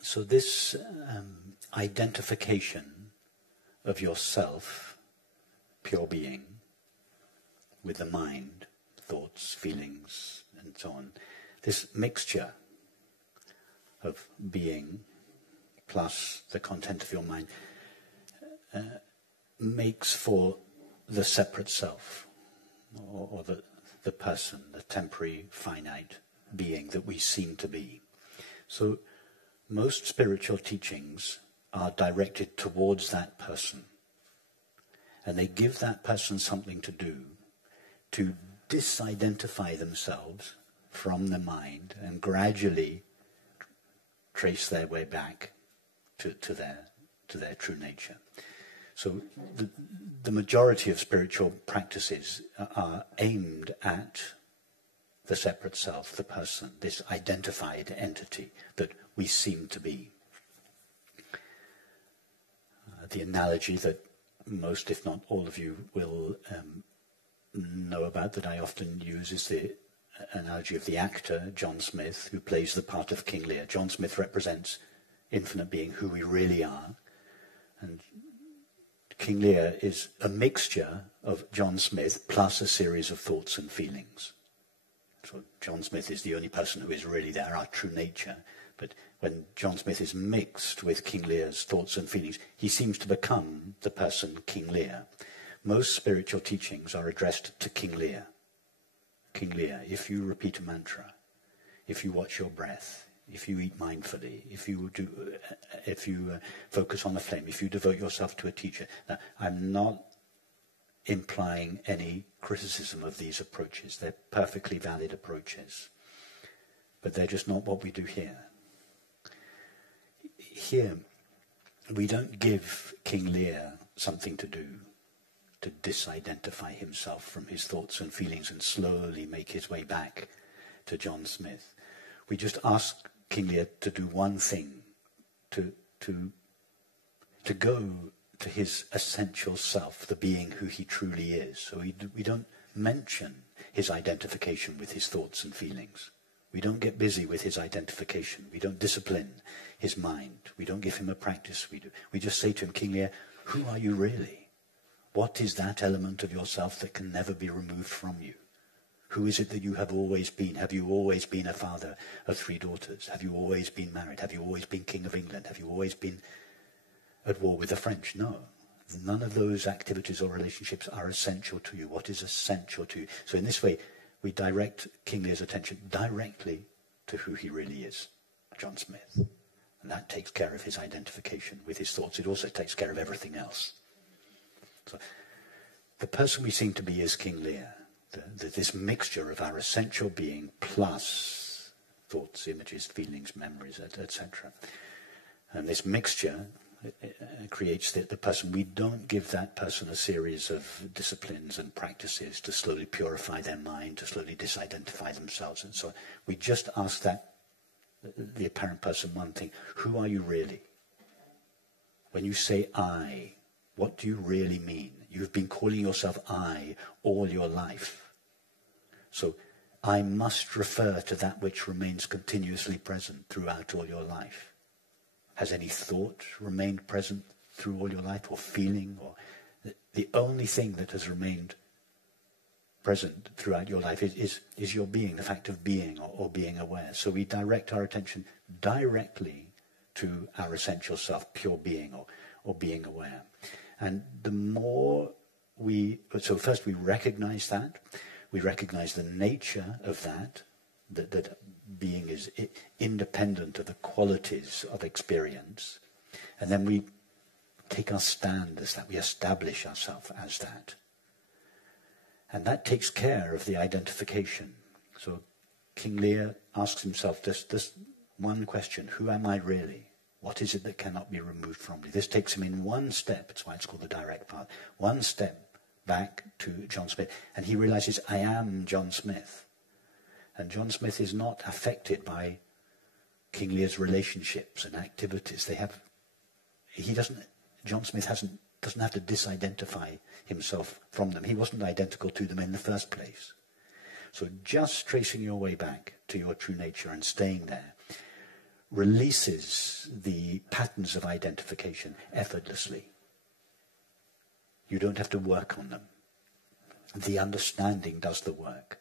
So this identification of yourself, pure being, with the mind, thoughts, feelings, and so on, this mixture of being plus the content of your mind makes for the separate self, or the person, the temporary, finite being that we seem to be. So most spiritual teachings are directed towards that person, and they give that person something to do to disidentify themselves from the mind and gradually trace their way back to their true nature. So the majority of spiritual practices are aimed at the separate self, the person, this identified entity that we seem to be. The analogy that most, if not all of you, will know about, that I often use, is the analogy of the actor John Smith, who plays the part of King Lear. John Smith represents infinite being, who we really are, and King Lear is a mixture of John Smith plus a series of thoughts and feelings. So John Smith is the only person who is really there, our true nature. But when John Smith is mixed with King Lear's thoughts and feelings, he seems to become the person King Lear. Most spiritual teachings are addressed to King Lear. King Lear, if you repeat a mantra, if you watch your breath, if you eat mindfully, if you focus on a flame, if you devote yourself to a teacher. Now, I'm not implying any criticism of these approaches. They're perfectly valid approaches. But they're just not what we do here. Here, we don't give King Lear something to do to disidentify himself from his thoughts and feelings and slowly make his way back to John Smith. We just ask King Lear to do one thing, to go to his essential self, the being who he truly is. So we don't mention his identification with his thoughts and feelings. We don't get busy with his identification. We don't discipline his mind. We don't give him a practice. We just say to him, King Lear, who are you really? What is that element of yourself that can never be removed from you? Who is it that you have always been? Have you always been a father of 3 daughters? Have you always been married? Have you always been King of England? Have you always been at war with the French? No. None of those activities or relationships are essential to you. What is essential to you? So in this way, we direct King Lear's attention directly to who he really is, John Smith. And that takes care of his identification with his thoughts. It also takes care of everything else. So the person we seem to be is King Lear. This mixture of our essential being plus thoughts, images, feelings, memories, etc. And this mixture creates the person. We don't give that person a series of disciplines and practices to slowly purify their mind, to slowly disidentify themselves and so on. We just ask the apparent person one thing: who are you really? When you say I, what do you really mean? You've been calling yourself I all your life. So I must refer to that which remains continuously present throughout all your life. Has any thought remained present through all your life, or feeling? Or the only thing that has remained present throughout your life is your being, the fact of being or being aware. So we direct our attention directly to our essential self, pure being or being aware. And the more so first we recognize that, we recognize the nature of that being is independent of the qualities of experience, and then we take our stand as that, we establish ourselves as that. And that takes care of the identification. So King Lear asks himself this one question: who am I really? What is it that cannot be removed from me? This takes him in one step, that's why it's called the direct path, one step back to John Smith. And he realizes, I am John Smith. And John Smith is not affected by King Lear's relationships and activities. John Smith doesn't have to disidentify himself from them. He wasn't identical to them in the first place. So just tracing your way back to your true nature and staying there releases the patterns of identification effortlessly. You don't have to work on them. The understanding does the work.